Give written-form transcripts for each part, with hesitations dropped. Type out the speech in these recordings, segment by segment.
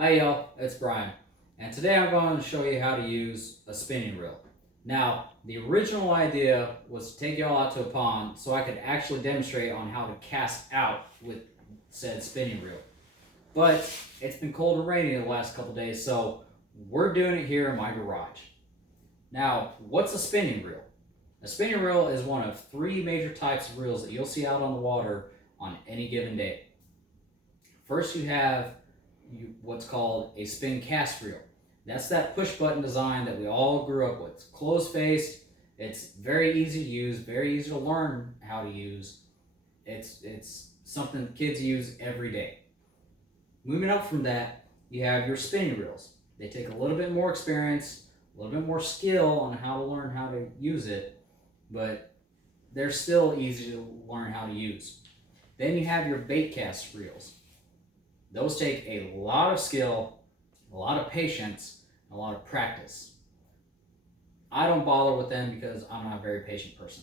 Hi y'all, it's Brian, and today I'm going to show you how to use a spinning reel. Now, the original idea was to take y'all out to a pond so I could actually demonstrate on how to cast out with said spinning reel. But it's been cold and rainy the last couple days, so we're doing it here in my garage. Now, what's a spinning reel? A spinning reel is one of three major types of reels that you'll see out on the water on any given day. First, you have what's called a spin cast reel. That's that push button design that we all grew up with. It's closed faced, it's very easy to use, very easy to learn how to use. It's something kids use every day. Moving up from that, you have your spinning reels. They take a little bit more experience, a little bit more skill on how to learn how to use it, but they're still easy to learn how to use. Then you have your bait cast reels. Those take a lot of skill, a lot of patience, and a lot of practice. I don't bother with them because I'm not a very patient person.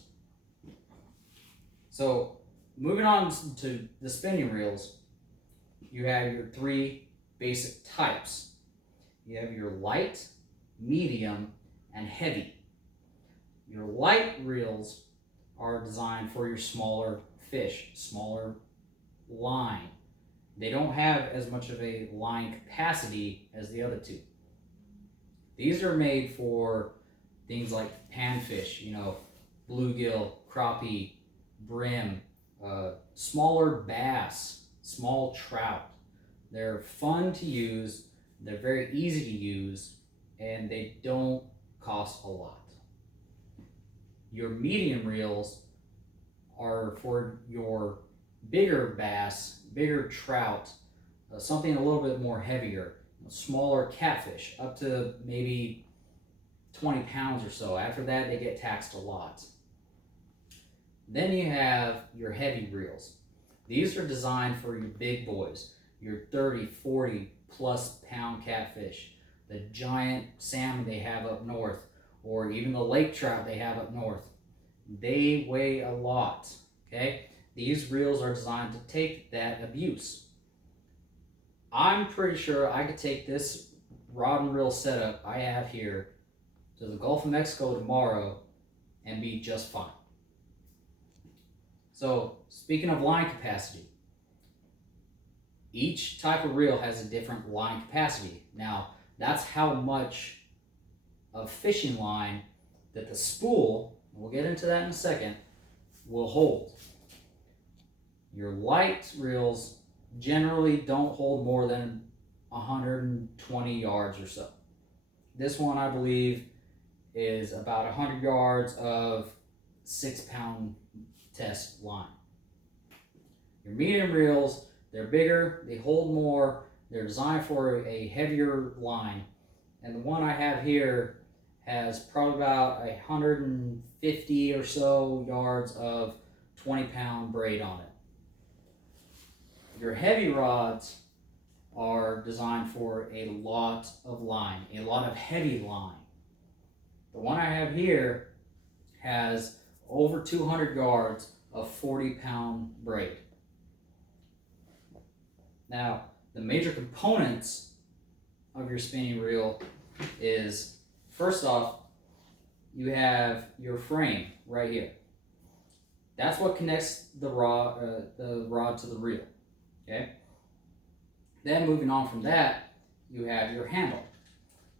So, moving on to the spinning reels, you have your three basic types. You have your light, medium, and heavy. Your light reels are designed for your smaller fish, smaller line. They don't have as much of a line capacity as the other two. These are made for things like panfish, bluegill, crappie, brim, smaller bass, small trout. They're fun to use, they're very easy to use, and they don't cost a lot. Your medium reels are for your bigger bass, bigger trout, something a little bit more heavier, smaller catfish, up to maybe 20 pounds or so. After that, they get taxed a lot. Then you have your heavy reels. These are designed for your big boys, your 30, 40 plus pound catfish, the giant salmon they have up north, or even the lake trout they have up north. They weigh a lot, okay? These reels are designed to take that abuse. I'm pretty sure I could take this rod and reel setup I have here to the Gulf of Mexico tomorrow and be just fine. So, speaking of line capacity, each type of reel has a different line capacity. Now, that's how much of fishing line that the spool, and we'll get into that in a second, will hold. Your light reels generally don't hold more than 120 yards or so. This one, I believe, is about 100 yards of 6-pound test line. Your medium reels, they're bigger, they hold more, they're designed for a heavier line. And the one I have here has probably about 150 or so yards of 20-pound braid on it. Your heavy rods are designed for a lot of line, a lot of heavy line. The one I have here has over 200 yards of 40-pound braid. Now, the major components of your spinning reel is, first off, you have your frame right here. That's what connects the rod to the reel. Okay. Then moving on from that, you have your handle.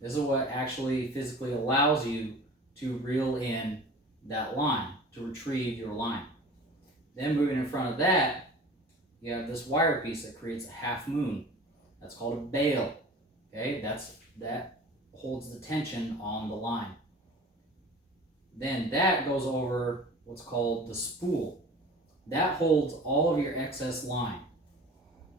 This is what actually physically allows you to reel in that line, to retrieve your line. Then moving in front of that, you have this wire piece that creates a half moon. That's called a bail. Okay, that holds the tension on the line. Then that goes over what's called the spool. That holds all of your excess line.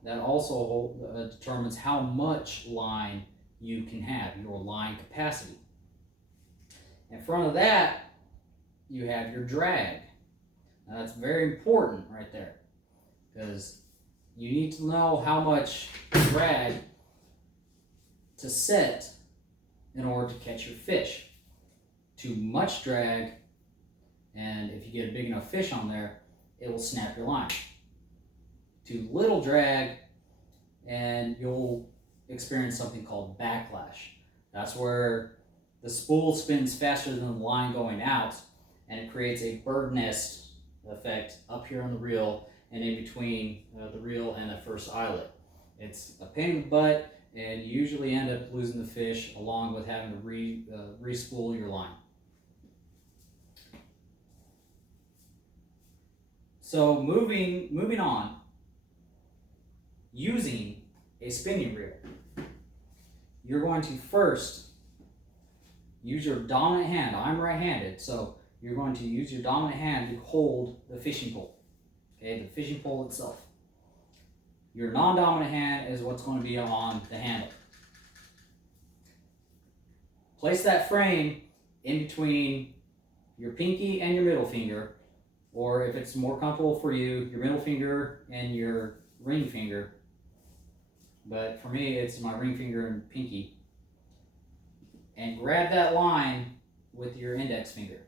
That also determines how much line you can have, your line capacity. In front of that, you have your drag. Now that's very important right there, because you need to know how much drag to set in order to catch your fish. Too much drag, and if you get a big enough fish on there, it will snap your line. Too little drag, and you'll experience something called backlash. That's where the spool spins faster than the line going out, and it creates a bird nest effect up here on the reel and in between the reel and the first eyelet. It's a pain in the butt, and you usually end up losing the fish along with having to re-spool your line. So moving on, using a spinning reel, you're going to first use your dominant hand. I'm right-handed, so you're going to use your dominant hand to hold the fishing pole, okay, the fishing pole itself. Your non-dominant hand is what's going to be on the handle. Place that frame in between your pinky and your middle finger, or if it's more comfortable for you, your middle finger and your ring finger. But for me, it's my ring finger and pinky. And grab that line with your index finger.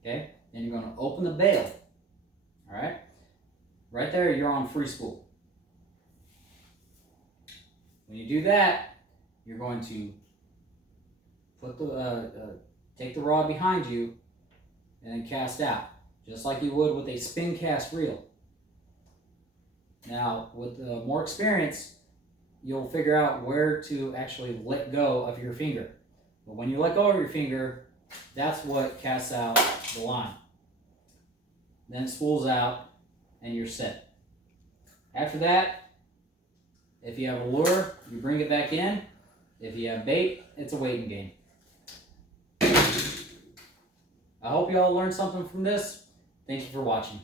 Okay? Then you're going to open the bail. All right? Right there, you're on free spool. When you do that, you're going to put take the rod behind you and then cast out, just like you would with a spin cast reel. Now, with more experience, you'll figure out where to actually let go of your finger. But when you let go of your finger, that's what casts out the line. Then it spools out and you're set. After that, if you have a lure, you bring it back in. If you have bait, it's a waiting game. I hope you all learned something from this. Thank you for watching.